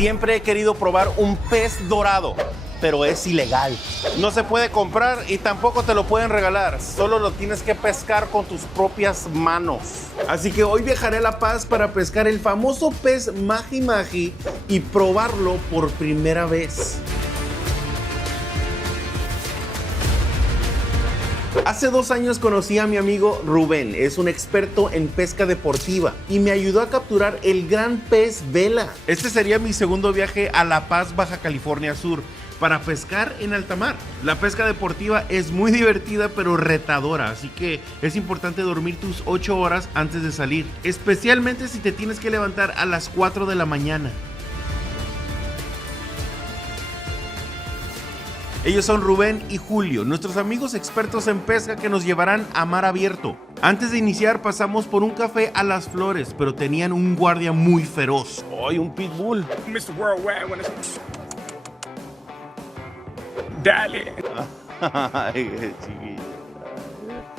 Siempre he querido probar un pez dorado, pero es ilegal. No se puede comprar y tampoco te lo pueden regalar. Solo lo tienes que pescar con tus propias manos. Así que hoy viajaré a La Paz para pescar el famoso pez Maji Maji y probarlo por primera vez. Hace 2 años conocí a mi amigo Rubén, es un experto en pesca deportiva y me ayudó a capturar el gran pez vela. Este sería mi segundo viaje a La Paz, Baja California Sur, para pescar en alta mar. La pesca deportiva es muy divertida pero retadora, así que es importante dormir tus 8 horas antes de salir, especialmente si te tienes que levantar a las 4 de la mañana. Ellos son Rubén y Julio, nuestros amigos expertos en pesca que nos llevarán a mar abierto. Antes de iniciar pasamos por un café a Las Flores, pero tenían un guardia muy feroz. ¡Ay, un pitbull! Mr. Worldwide, dale.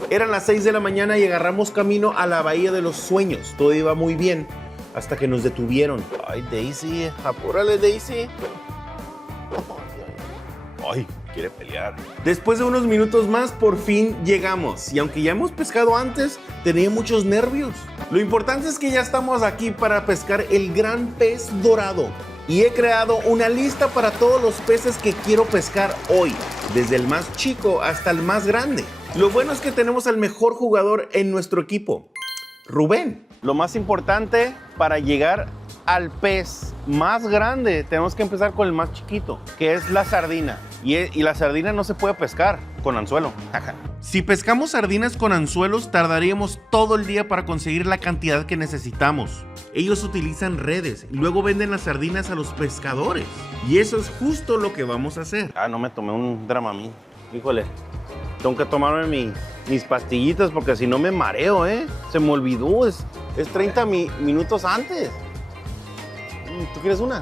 Eran las 6 de la mañana y agarramos camino a la Bahía de los Sueños. Todo iba muy bien hasta que nos detuvieron. ¡Ay, Daisy! ¡Apúrale, Daisy! ¡Ay! Quiere pelear. Después de unos minutos más, por fin llegamos. Y aunque ya hemos pescado antes, tenía muchos nervios. Lo importante es que ya estamos aquí para pescar el gran pez dorado. Y he creado una lista para todos los peces que quiero pescar hoy, desde el más chico hasta el más grande. Lo bueno es que tenemos al mejor jugador en nuestro equipo, Rubén. Lo más importante para llegar al pez más grande, tenemos que empezar con el más chiquito, que es la sardina. Y la sardina no se puede pescar con anzuelo. Si pescamos sardinas con anzuelos, tardaríamos todo el día para conseguir la cantidad que necesitamos. Ellos utilizan redes y luego venden las sardinas a los pescadores. Y eso es justo lo que vamos a hacer. No me tomé un Dramamine. Híjole, tengo que tomarme mis pastillitas porque si no me mareo, Se me olvidó, es 30 minutos antes. ¿Tú quieres una?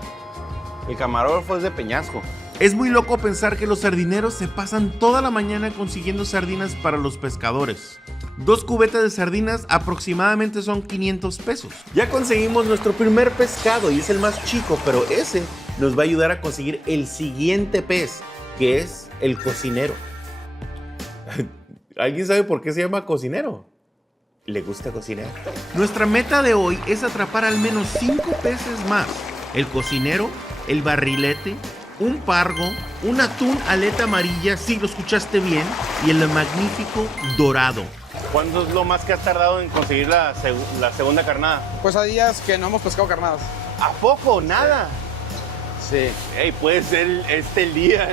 El camarógrafo es de Peñasco. Es muy loco pensar que los sardineros se pasan toda la mañana consiguiendo sardinas para los pescadores. 2 cubetas de sardinas aproximadamente son 500 pesos. Ya conseguimos nuestro primer pescado y es el más chico, pero ese nos va a ayudar a conseguir el siguiente pez, que es el cocinero. ¿Alguien sabe por qué se llama cocinero? ¿Le gusta cocinar? Nuestra meta de hoy es atrapar al menos 5 peces más. El cocinero, el barrilete, un pargo, un atún aleta amarilla, sí lo escuchaste bien, y el magnífico dorado. ¿Cuánto es lo más que has tardado en conseguir la segunda carnada? Pues hay días que no hemos pescado carnadas. ¿A poco? ¿Nada? Sí. Hey, puede ser el día,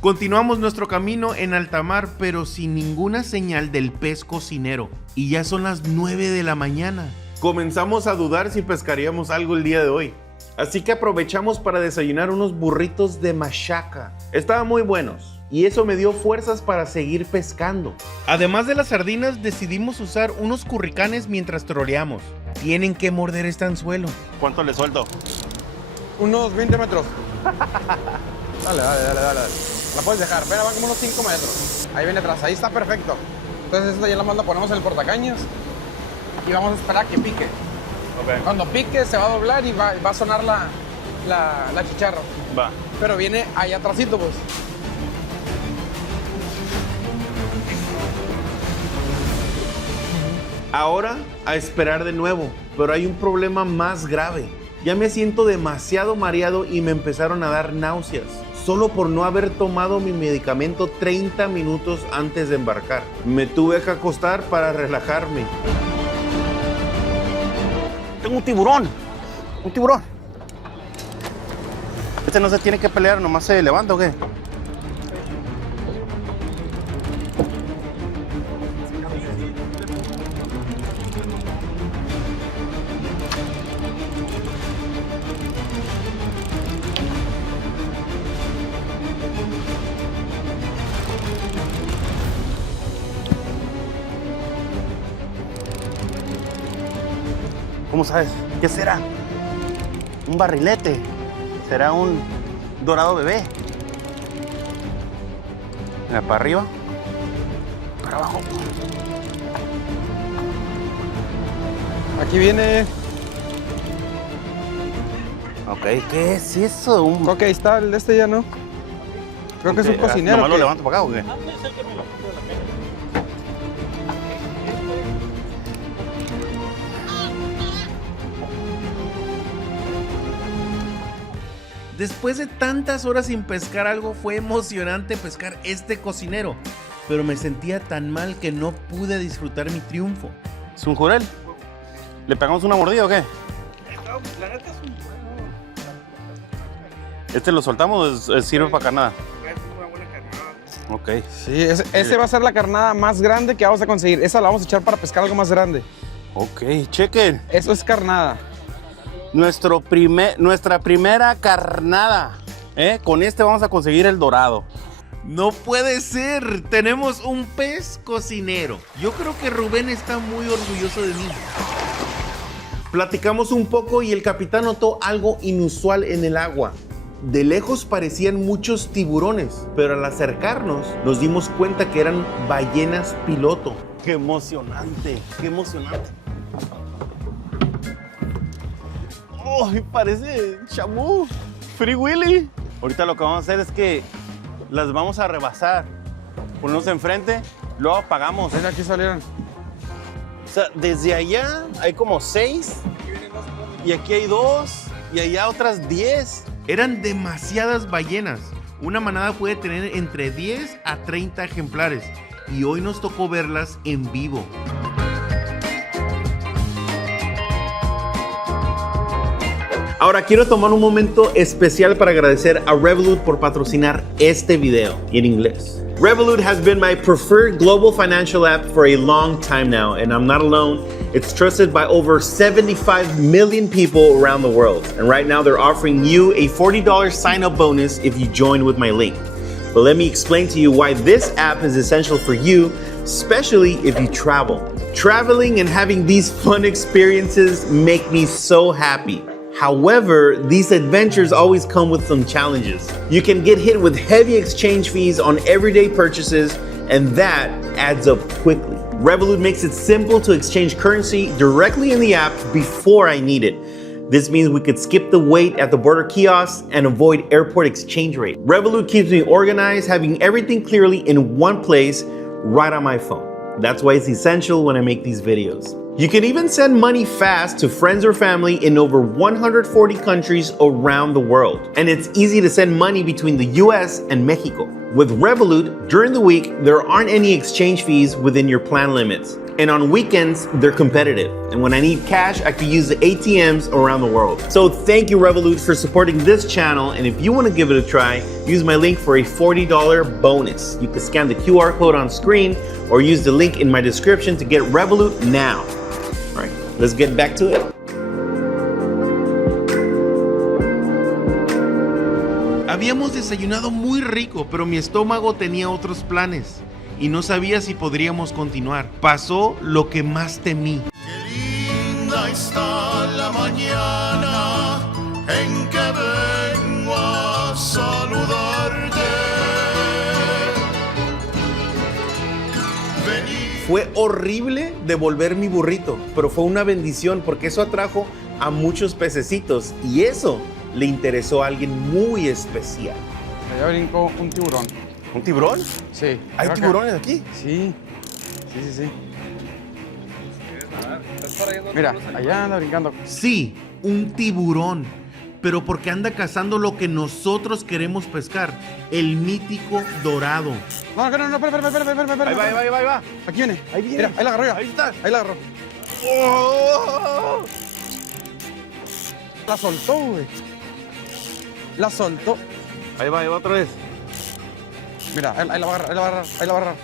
Continuamos nuestro camino en alta mar, pero sin ninguna señal del pez cocinero. Y ya son las 9 de la mañana. Comenzamos a dudar si pescaríamos algo el día de hoy. Así que aprovechamos para desayunar unos burritos de machaca. Estaban muy buenos y eso me dio fuerzas para seguir pescando. Además de las sardinas, decidimos usar unos curricanes mientras troleamos. Tienen que morder este anzuelo. ¿Cuánto le suelto? Unos 20 metros. Dale. La puedes dejar, pero van como unos 5 metros. Ahí viene atrás, ahí está perfecto. Entonces esta ya la ponemos en el portacañas y vamos a esperar a que pique. Okay. Cuando pique se va a doblar y va a sonar la chicharra. Va. Pero viene ahí atrásito, pues. Ahora a esperar de nuevo, pero hay un problema más grave. Ya me siento demasiado mareado y me empezaron a dar náuseas, solo por no haber tomado mi medicamento 30 minutos antes de embarcar. Me tuve que acostar para relajarme. Tengo un tiburón. Este no se tiene que pelear, nomás se levanta, ¿o qué? ¿Cómo sabes? ¿Qué será? ¿Un barrilete? ¿Será un dorado bebé? Mira, para arriba, para abajo. Aquí viene. Ok, ¿qué es eso? Ok, está el de este ya, ¿no? Creo que es un cocinero. ¿Nomás lo ¿qué? levanto para acá o qué? Después de tantas horas sin pescar algo, fue emocionante pescar este cocinero. Pero me sentía tan mal que no pude disfrutar mi triunfo. ¿Es un jurel? ¿Le pegamos una mordida o qué? La neta es un ¿Este lo soltamos o sirve para carnada? una buena carnada. Ok. Sí, ese va a ser la carnada más grande que vamos a conseguir. Esa la vamos a echar para pescar algo más grande. Ok, chequen. Eso es carnada. Nuestra primera carnada. Con este vamos a conseguir el dorado. No puede ser. Tenemos un pez cocinero. Yo creo que Rubén está muy orgulloso de mí. Platicamos un poco y el capitán notó algo inusual en el agua. De lejos parecían muchos tiburones, pero al acercarnos nos dimos cuenta que eran ballenas piloto. ¡Qué emocionante! ¡Qué emocionante! ¡Oh! Parece chamú. Free Willy. Ahorita lo que vamos a hacer es que las vamos a rebasar. Ponernos enfrente, luego apagamos. Mira, aquí salieron. O sea, desde allá hay como 6. Y aquí hay 2. Y allá otras 10. Eran demasiadas ballenas. Una manada puede tener entre 10 a 30 ejemplares. Y hoy nos tocó verlas en vivo. Ahora quiero tomar un momento especial para agradecer a Revolut por patrocinar este video en inglés. Revolut has been my preferred global financial app for a long time now, and I'm not alone. It's trusted by over 75 million people around the world. And right now they're offering you a $40 sign-up bonus if you join with my link. But let me explain to you why this app is essential for you, especially if you travel. Traveling and having these fun experiences make me so happy. However, these adventures always come with some challenges. You can get hit with heavy exchange fees on everyday purchases, and that adds up quickly. Revolut makes it simple to exchange currency directly in the app before I need it. This means we could skip the wait at the border kiosks and avoid airport exchange rate. Revolut keeps me organized, having everything clearly in one place right on my phone. That's why it's essential when I make these videos. You can even send money fast to friends or family in over 140 countries around the world. And it's easy to send money between the US and Mexico. With Revolut, during the week, there aren't any exchange fees within your plan limits. And on weekends, they're competitive. And when I need cash, I can use the ATMs around the world. So thank you, Revolut, for supporting this channel. And if you want to give it a try, use my link for a $40 bonus. You can scan the QR code on screen or use the link in my description to get Revolut now. All right, let's get back to it. Habíamos desayunado muy rico, pero mi estómago tenía otros planes y no sabía si podríamos continuar. Pasó lo que más temí. Qué linda está la mañana en que vengo a saludarte. Fue horrible devolver mi burrito, pero fue una bendición porque eso atrajo a muchos pececitos y eso le interesó a alguien muy especial. Allá brincó un tiburón. ¿Un tiburón? Sí. ¿Hay creo que- tiburones aquí? Sí. Sí. Mira, allá anda brincando. Sí, un tiburón, pero porque anda cazando lo que nosotros queremos pescar, el mítico dorado. No, espera. Ahí va. Aquí viene. Ahí viene. Mira, ahí la agarró ya. Ahí está. Ahí la agarró. ¡Oh! La soltó, güey. La soltó. Ahí va otra vez. Mira, ahí la va a agarrar.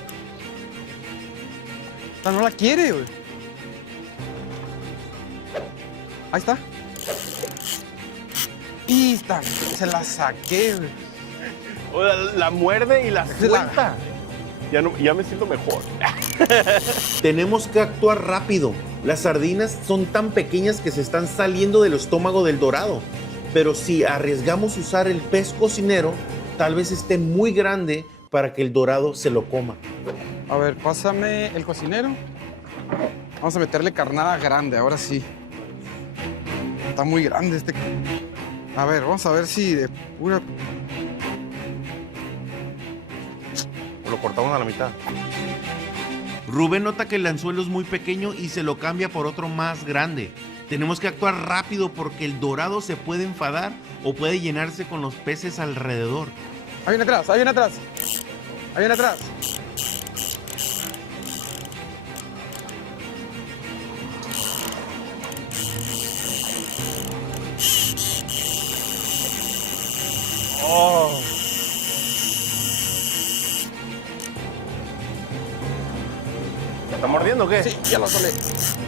O sea, no la quiere, güey. Ahí está. Y está. Se la saqué, güey. O sea, la muerde y la suelta. Ya me siento mejor. Tenemos que actuar rápido. Las sardinas son tan pequeñas que se están saliendo del estómago del dorado. Pero si arriesgamos usar el pez cocinero, tal vez esté muy grande para que el dorado se lo coma. A ver, pásame el cocinero. Vamos a meterle carnada grande, ahora sí. Está muy grande este. A ver, vamos a ver si de pura... Lo cortamos a la mitad. Rubén nota que el anzuelo es muy pequeño y se lo cambia por otro más grande. Tenemos que actuar rápido porque el dorado se puede enfadar o puede llenarse con los peces alrededor. Ahí viene atrás, ahí viene atrás. Ahí viene atrás. Oh. ¿Me está mordiendo o qué? Sí, ya lo solé.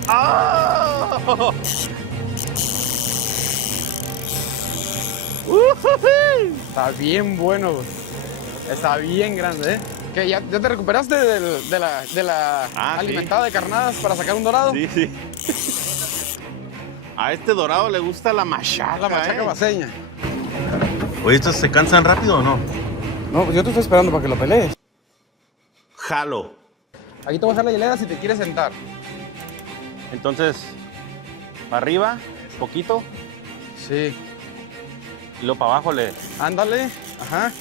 ¡Ah! Está bien bueno, güey. Está bien grande, ¿eh? ¿Qué, ya te recuperaste de la alimentada de carnadas para sacar un dorado? Sí, sí. A este dorado le gusta la machaca. La machaca paseña. Oye, ¿estos se cansan rápido o no? No, pues yo te estoy esperando para que lo pelees. Jalo. Aquí te voy a dejar la hielera si te quieres sentar. Entonces, para arriba, poquito, Sí. y luego para abajo le... Ándale. Ajá.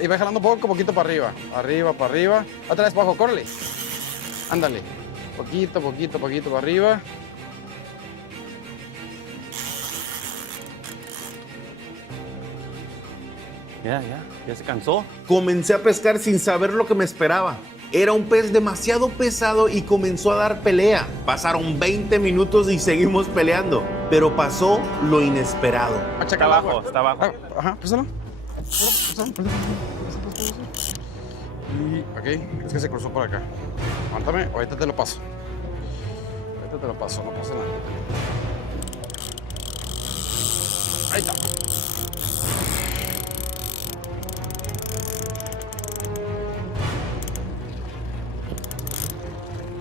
Y ve jalando poquito para arriba. Arriba, para arriba. Otra vez para abajo, córrele. Ándale. Poquito para arriba. Ya se cansó. Comencé a pescar sin saber lo que me esperaba. Era un pez demasiado pesado y comenzó a dar pelea. Pasaron 20 minutos y seguimos peleando, pero pasó lo inesperado. Machaca Está abajo, está abajo. Ajá, pésalo. Y, ok, es que se cruzó por acá. Aguántame, ahorita te lo paso. Ahorita te lo paso, no pasa nada. Ahí está.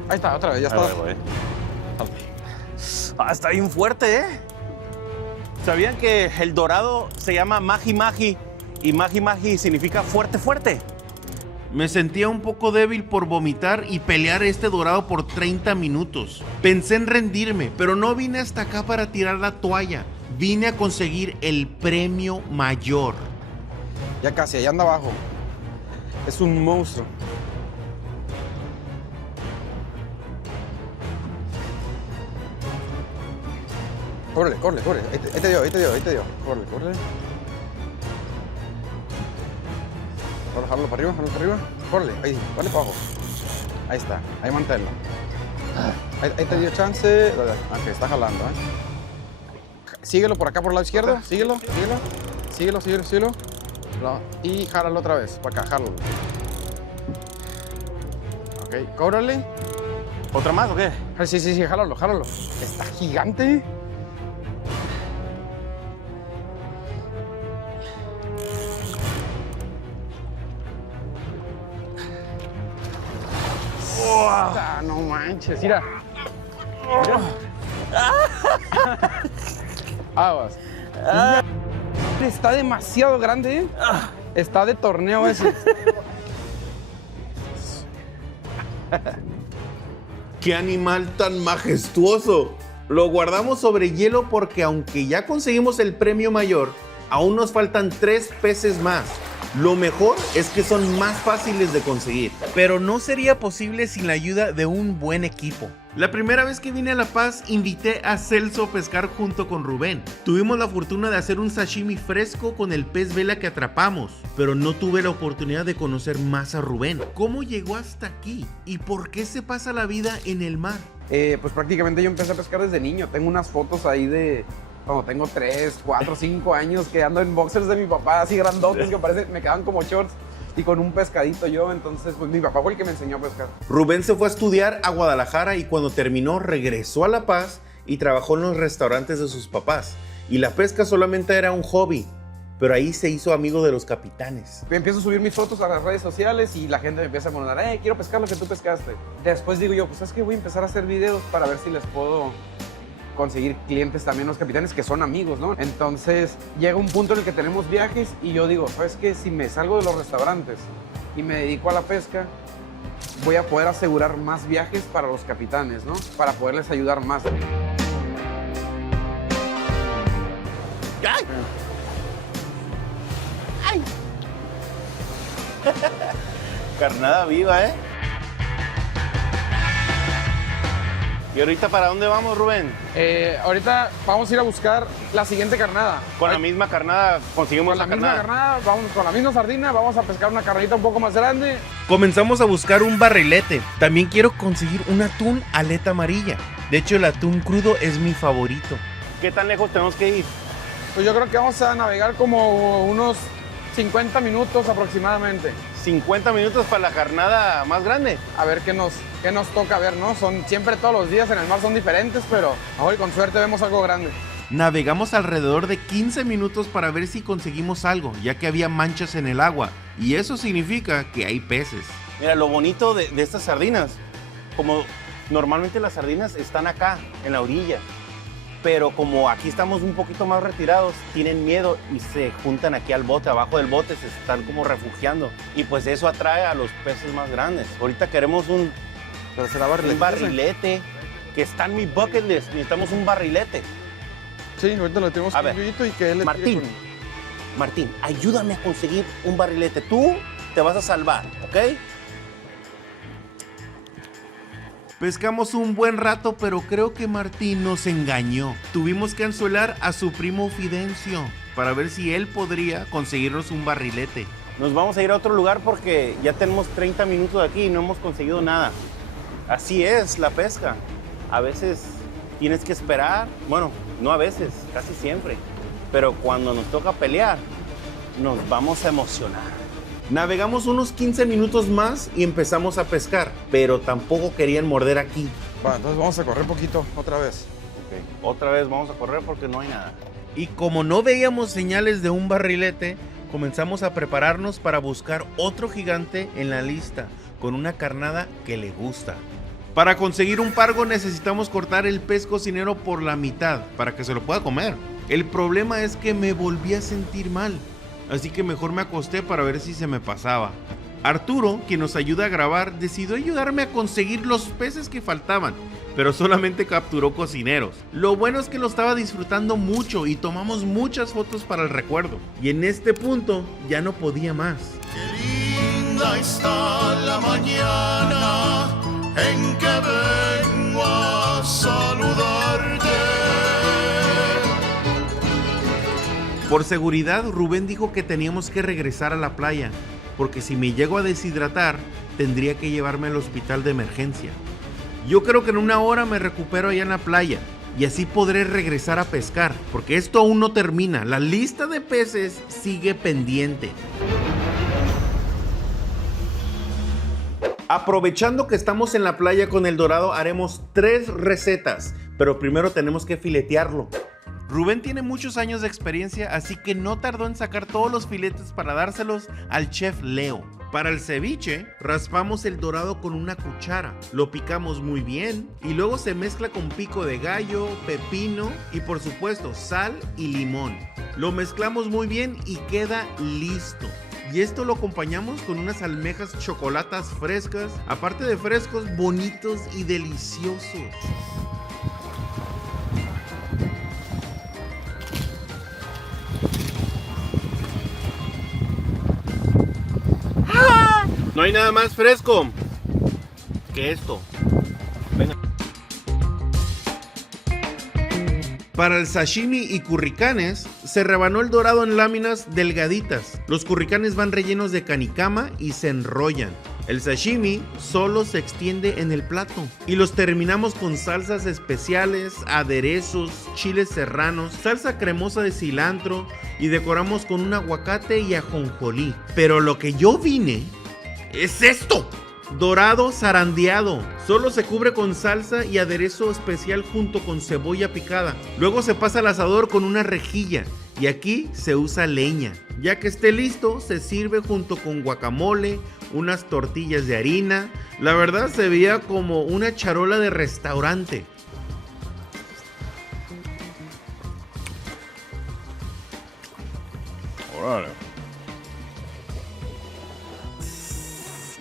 Ahí está, otra vez, ya está. Voy. Ah, está bien fuerte, ¿eh? ¿Sabían que el dorado se llama Maji Maji y Maji Maji significa fuerte, fuerte? Me sentía un poco débil por vomitar y pelear este dorado por 30 minutos. Pensé en rendirme, pero no vine hasta acá para tirar la toalla. Vine a conseguir el premio mayor. Ya casi, allá anda abajo. Es un monstruo. Córrele. Ahí te dio. Córrele. Jálalo para arriba. Córrele, ahí, vale para abajo. Ahí está, ahí manténlo. Ahí te dio chance. Ok, está jalando, Síguelo por acá por el lado izquierdo. Síguelo. Y jálalo otra vez, para acá, jálalo. Ok, cóbrale. ¿Otra más o qué? Sí, jálalo. Está gigante. No manches, mira. Aguas. Está demasiado grande, ¿eh? Está de torneo ese. ¡Qué animal tan majestuoso! Lo guardamos sobre hielo porque aunque ya conseguimos el premio mayor, aún nos faltan 3 peces más. Lo mejor es que son más fáciles de conseguir, pero no sería posible sin la ayuda de un buen equipo. La primera vez que vine a La Paz, invité a Celso a pescar junto con Rubén. Tuvimos la fortuna de hacer un sashimi fresco con el pez vela que atrapamos, pero no tuve la oportunidad de conocer más a Rubén. ¿Cómo llegó hasta aquí? ¿Y por qué se pasa la vida en el mar? Pues prácticamente yo empecé a pescar desde niño. Tengo unas fotos ahí de cuando tengo 3, 4, 5 años que ando en boxers de mi papá, así grandotes que me quedaban como shorts y con un pescadito yo. Entonces, pues mi papá fue el que me enseñó a pescar. Rubén se fue a estudiar a Guadalajara y cuando terminó regresó a La Paz y trabajó en los restaurantes de sus papás. Y la pesca solamente era un hobby, pero ahí se hizo amigo de los capitanes. Empiezo a subir mis fotos a las redes sociales y la gente me empieza a poner, quiero pescar lo que tú pescaste. Después digo yo, pues es que voy a empezar a hacer videos para ver si les puedo conseguir clientes también los capitanes que son amigos, ¿no? Entonces llega un punto en el que tenemos viajes y yo digo, ¿sabes qué? Si me salgo de los restaurantes y me dedico a la pesca, voy a poder asegurar más viajes para los capitanes, ¿no? Para poderles ayudar más. ¡Ay! ¡Ay! Carnada viva, ¿eh? ¿Y ahorita para dónde vamos, Rubén? Ahorita vamos a ir a buscar la siguiente carnada. Con la misma carnada conseguimos Con la la misma carnada. carnada, vamos con la misma sardina, vamos a pescar una carnita un poco más grande. Comenzamos a buscar un barrilete. También quiero conseguir un atún aleta amarilla. De hecho, el atún crudo es mi favorito. ¿Qué tan lejos tenemos que ir? Pues yo creo que vamos a navegar como unos 50 minutos aproximadamente. 50 minutos para la carnada más grande. A ver qué nos toca ver, ¿no? Siempre todos los días en el mar son diferentes, pero hoy con suerte vemos algo grande. Navegamos alrededor de 15 minutos para ver si conseguimos algo, ya que había manchas en el agua. Y eso significa que hay peces. Mira, lo bonito de estas sardinas, como normalmente las sardinas están acá, en la orilla, pero como aquí estamos un poquito más retirados, tienen miedo y se juntan aquí al bote, abajo del bote se están como refugiando. Y pues eso atrae a los peces más grandes. Ahorita queremos un Pero será barrilete, que está en mi bucket list. Necesitamos un barrilete. Sí, ahorita lo tenemos A con ver, Yuyito y que él le Martín. tire Martín, ayúdame a conseguir un barrilete. Tú te vas a salvar, ¿ok? Pescamos un buen rato, pero creo que Martín nos engañó. Tuvimos que anzuelar a su primo Fidencio para ver si él podría conseguirnos un barrilete. Nos vamos a ir a otro lugar porque ya tenemos 30 minutos de aquí y no hemos conseguido nada. Así es la pesca. A veces tienes que esperar. Bueno, no a veces, casi siempre. Pero cuando nos toca pelear, nos vamos a emocionar. Navegamos unos 15 minutos más y empezamos a pescar, pero tampoco querían morder aquí. Va, entonces vamos a correr poquito otra vez. Ok, otra vez vamos a correr porque no hay nada. Y como no veíamos señales de un barrilete, comenzamos a prepararnos para buscar otro gigante en la lista, con una carnada que le gusta. Para conseguir un pargo necesitamos cortar el pez cocinero por la mitad, para que se lo pueda comer. El problema es que me volví a sentir mal, así que mejor me acosté para ver si se me pasaba. Arturo, quien nos ayuda a grabar, decidió ayudarme a conseguir los peces que faltaban, pero solamente capturó cocineros. Lo bueno es que lo estaba disfrutando mucho y tomamos muchas fotos para el recuerdo. Y en este punto ya no podía más. Qué linda está la mañana en que vengo a saludarte. Por seguridad, Rubén dijo que teníamos que regresar a la playa, porque si me llego a deshidratar, tendría que llevarme al hospital de emergencia. Yo creo que en una hora me recupero allá en la playa, y así podré regresar a pescar, porque esto aún no termina, la lista de peces sigue pendiente. Aprovechando que estamos en la playa con el dorado, haremos 3 recetas, pero primero tenemos que filetearlo. Rubén tiene muchos años de experiencia, así que no tardó en sacar todos los filetes para dárselos al chef Leo. Para el ceviche, raspamos el dorado con una cuchara, lo picamos muy bien y luego se mezcla con pico de gallo, pepino y por supuesto sal y limón. Lo mezclamos muy bien y queda listo. Y esto lo acompañamos con unas almejas chocolatas frescas, aparte de frescos, bonitos y deliciosos. No hay nada más fresco que esto. Venga. Para el sashimi y curricanes, se rebanó el dorado en láminas delgaditas. Los curricanes van rellenos de canicama y se enrollan. El sashimi solo se extiende en el plato. Y los terminamos con salsas especiales, aderezos, chiles serranos, salsa cremosa de cilantro y decoramos con un aguacate y ajonjolí. Pero lo que yo vine es esto. Dorado zarandeado. Solo se cubre con salsa y aderezo especial junto con cebolla picada. Luego se pasa al asador con una rejilla. Y aquí se usa leña. Ya que esté listo, se sirve junto con guacamole, unas tortillas de harina. La verdad se veía como una charola de restaurante.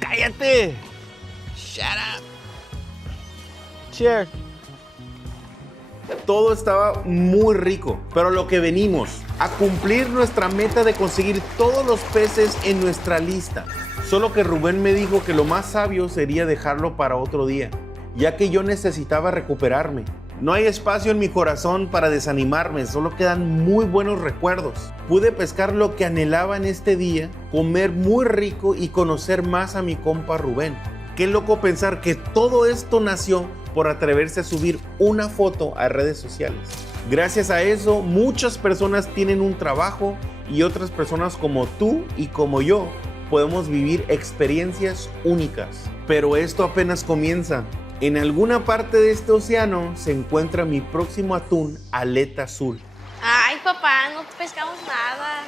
¡Cállate! Cheers. Todo estaba muy rico, pero lo que venimos, a cumplir nuestra meta de conseguir todos los peces en nuestra lista. Solo que Rubén me dijo que lo más sabio sería dejarlo para otro día, ya que yo necesitaba recuperarme. No hay espacio en mi corazón para desanimarme, solo quedan muy buenos recuerdos. Pude pescar lo que anhelaba en este día, comer muy rico y conocer más a mi compa Rubén. Qué loco pensar que todo esto nació por atreverse a subir una foto a redes sociales. Gracias a eso, muchas personas tienen un trabajo y otras personas como tú y como yo podemos vivir experiencias únicas. Pero esto apenas comienza. En alguna parte de este océano se encuentra mi próximo atún aleta azul. Ay, papá, no pescamos nada.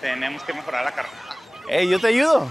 Tenemos que mejorar la carne. Yo te ayudo.